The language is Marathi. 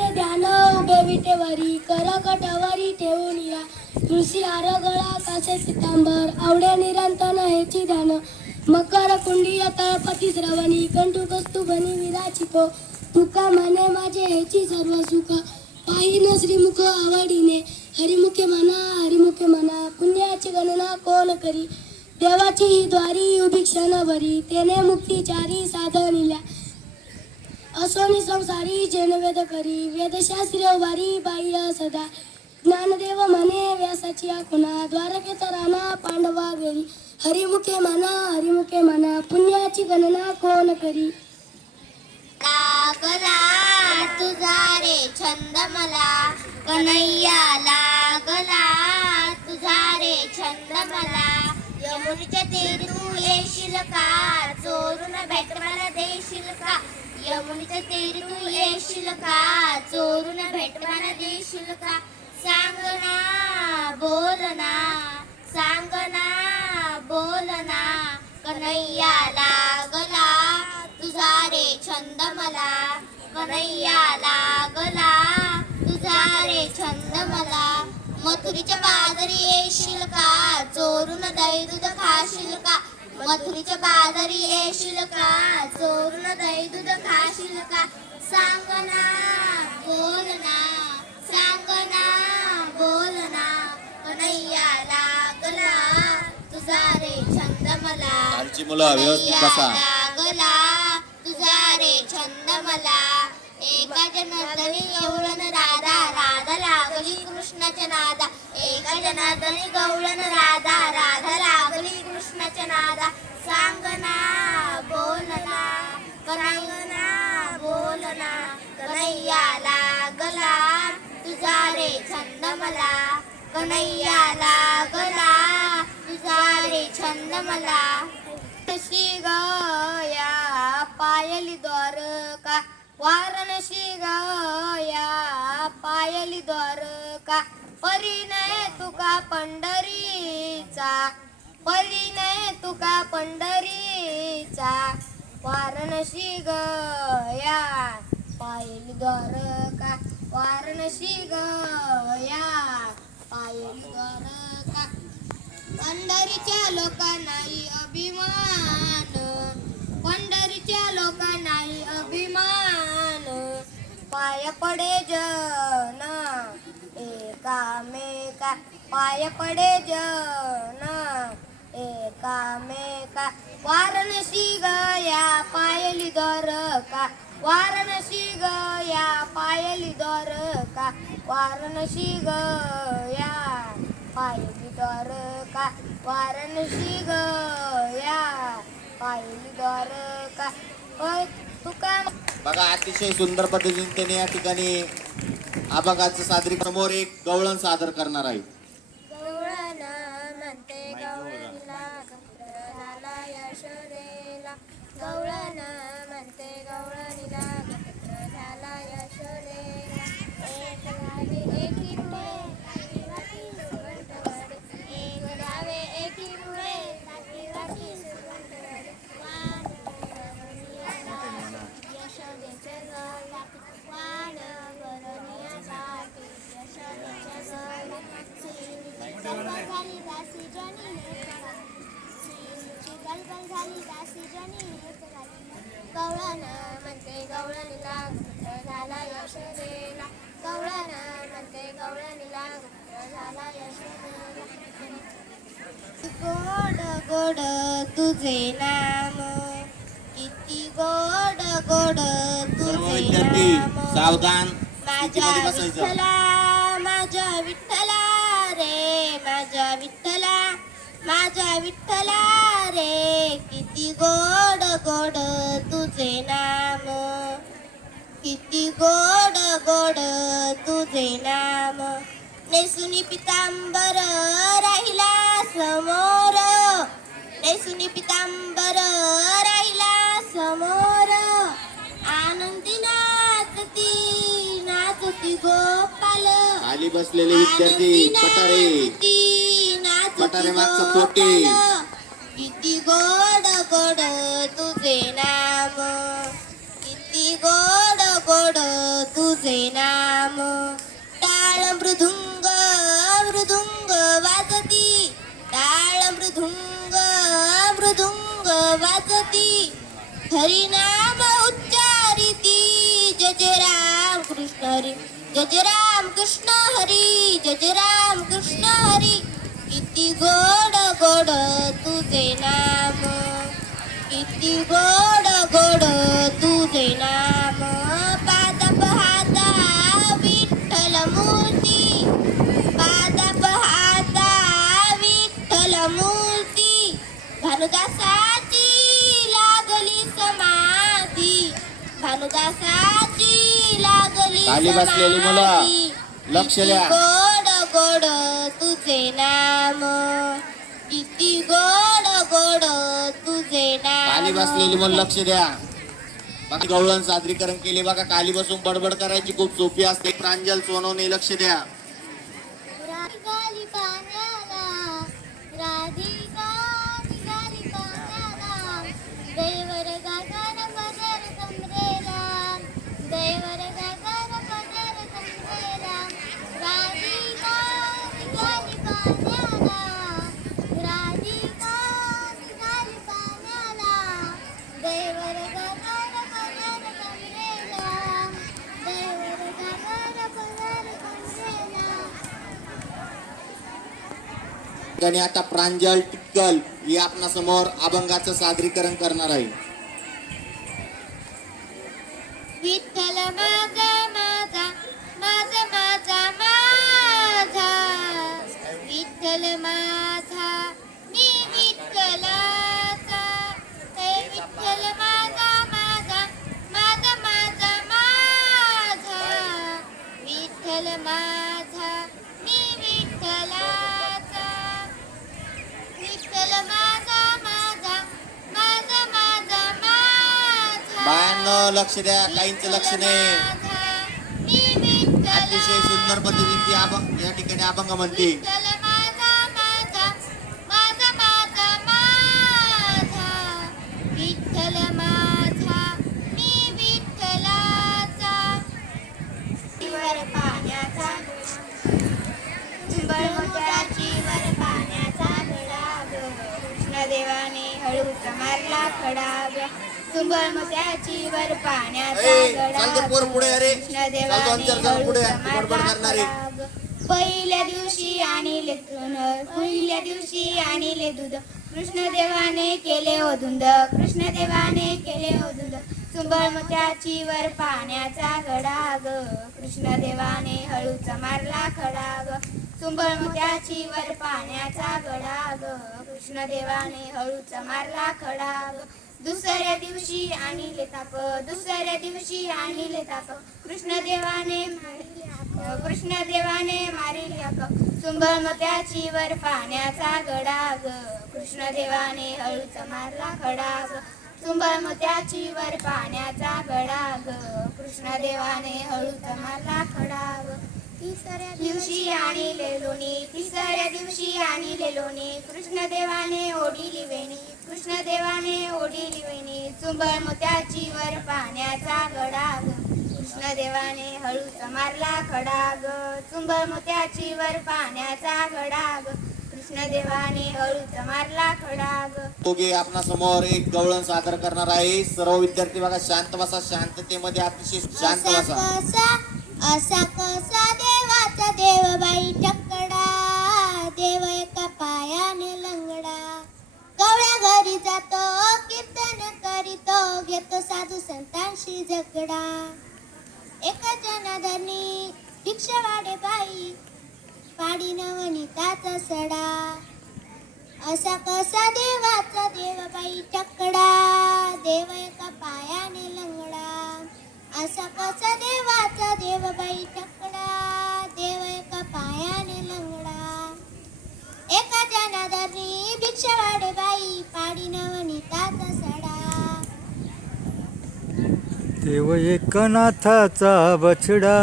ते ध्यान उभे विटेवरी करकट कटावरी ठेवून या. तुळशी आरगळा गळा कासे पितांबर आवडे निरंतन हेची ध्यान. मकर कुंडी तळपती श्रवणी कंठू कस्तू बनी विराचितो तुका म्हणे माझे हेची सर्व सुख. पाहिन श्रीमुख आवडीने. हरिमुखे म्हणा हरिमुखे म्हणा पुण्याची गणना कोण करी? देवाची ही द्वारी उभी क्षण क्षणभरी तेने मुक्तीचारी साधनिल्या. असोनी संसारी जैन वेद करी वेदशास्त्र वारी बाह्य सदा. ज्ञानदेव म्हणे व्यासाची खुना द्वारकेत राणा पांडवा गेली हरिमुखे म्हणा हरिमुखे म्हणा पुण्याची गणना कोण करी? लागला तुझा रे छंद मला. कन्हैया लागला तुझा रे छंद मला. यमुनेच्या ते तू येशील का? चोरून भेट मला यमुनीच्या तीरी तू येशील का? चोरून भेट मला देशील का? सांग ना बोल ना सांग ना बोल ना. कन्हैया लागला तुझा रे छंद मला. कन्हैया मथुरीच्या बाजारी येशील का? चोरून दही दूध खाशील का? मथुरीच्या बाजारी येशील का? चोरून दही दूध खाशील का? सांग ना बोल ना सांग ना बोल ना. कन्हैया लागला तुझा रे छंद मला. लागला तुझा रे छंद मला. एका राधा राधा लागली कृष्णाच्या नादा. एका जनार्दनी गवळण राधा. राधा लागली कृष्णाच्या नादा. सांगना बोलना करांगना बोलना कन्हैया लागला तुझा रे छंद मला. कन्हैया लागला तुझा रे छंद मला. तशी गया पायली द्वारका. वाराणसी गया पायली द्वारका. परिणय तुका पंढरीचा परिणय तुका पंढरीचा. वाराणसी गया पायली द्वारका वाराणसी गया पायली द्वारका पंढरीच्या लोकांनाही अभिमान पंढरीच्या लोकांनाही अभिमान. पाय पडे जन एकामेका पाय पडे जन एकामेका वाराणसी गया पायली द्वारका वाराणसी गया पायली द्वारका वाराणसी गया पायली द्वारका वाराणसी गया पायली द्वारका का तुका बघा अतिशय सुंदर पद्धतीने त्यांनी या ठिकाणी अभंगाचं सादरीकरण समोर एक गवळण सादर करणार आहे. गलबल झाली दासी जनी गवळण म्हणते गवळणीला पुत्र झाला यशोदेला गवळण म्हणते गवळणीला पुत्र झाला यशोदेला गोड गोड तुझे नाम. किती गोड गोड तुझे नाम. सावधान. माझ्या विठ्ठला माझ्या विठ्ठला रे माझ्या विठ्ठला. माझ्या विठ्ठला रे किती गोड गोड तुझे नाम. किती गोड गोड तुझे नाम. नेसुनी पितांबर राहिला समोर. नेसुनी पितांबर राहिला समोर. आनंदी नाचती नाचती गोपाल. खाली बसलेले विद्यार्थी पटारे. पटारे मागचा पोटे. किती गोड गोड तुझे नाम. किती गोड गोड तुझे नाम. टाळ मृदुंग मृदुंग वाजती. टाळ मृदुंग मृदुंग वाजती. हरिनाम उच्चारिती. जय जय राम कृष्ण हरी जय जय राम कृष्ण हरी जय जय राम कृष्ण हरी. किती गोड गोड तुझे नाम. किती गोड गोड तुझे नाम. पाद पाहता विठ्ठल मूर्ती. पाद पाहता विठ्ठल मूर्ती. भानुदासाची लागली समाधी. भानुदासाची लागली खाली बसलेली मुलं, समाधी. लक्ष किती द्या. गोड गोड तुझे नाम. किती गोड गोड तुझे नाम बसलेली म्हणून लक्ष द्या. बाकी गवळण सादरीकरण केले बघा. काली बसून बडबड करायची खूप सोपी असते. प्रांजल सोनवणे लक्ष द्या. आणि आता प्रांजल टिक्कल ही आपणासमोर अभंगाचं सादरीकरण करणार आहे. बायांनो लक्ष द्या काहींचं लक्ष नाही. अतिशय सुंदर पद्धतीने या ठिकाणी अभंग म्हणते वर पाण्याचा पोर पुढे अरे. कृष्णदेवाने पुढे, करणारी. पहिल्या दिवशी आणले पहिल्या दिवशी आणले दूध. कृष्णदेवाने केले ओधुंद कृष्णदेवाने केले ओधुंद सुंबळ मोत्याची वर पाण्याचा गडाग कृष्णदेवाने हळूच मारला खडाग सुंबळ मोत्याची वर पाण्याचा गडाग कृष्णदेवाने हळूच मारला खडाग दुसऱ्या दिवशी आणले ताप दुसऱ्या दिवशी आणले ताप. कृष्णदेवाने कृष्णदेवाने मारिले आप सुंबळ मत्याची वर पाण्याचा गडाग. कृष्णदेवाने हळूच मारला खडाग. सुंबळ मत्याची वर पाण्याचा गडाग. कृष्णदेवाने हळूच मारला खडाग. तिसऱ्या दिवशी आणले लोणी तिसऱ्या दिवशी आणले लोणी. कृष्णदेवाने ओढिली वेणी. कृष्णदेवाने ओढिली वेणी. चुंबळ मोत्याची वर पाण्याचा गडाग. कृष्णदेवाने हळूच मारला खडाग. चुंबळ मोत्याची वर पाण्याचा गडाग. कृष्णदेवाने हळूच मारला खडाग. दोघे आपणा समोर एक गवळण सादर करणार आहे. सर्व विद्यार्थी बघा शांत बसा. शांततेमध्ये अतिशय शांत असा बसा. कसा असा कसा देवाचा देवबाई टकडा देव एका पायाने लंगडा कवळ्या घरी जातो कीर्तन करीतो घेतो साधू संतांशी झगडा. एका जनाधनी भिक्षा वाडे बाई पाडी नवनीताचा सडा. असा कसा देवाचा देवबाई टकडा देव एका पायाने लंगडा. असा कसा देवाचा देवबाई टकडा. देव एकनाथाचा बछडा.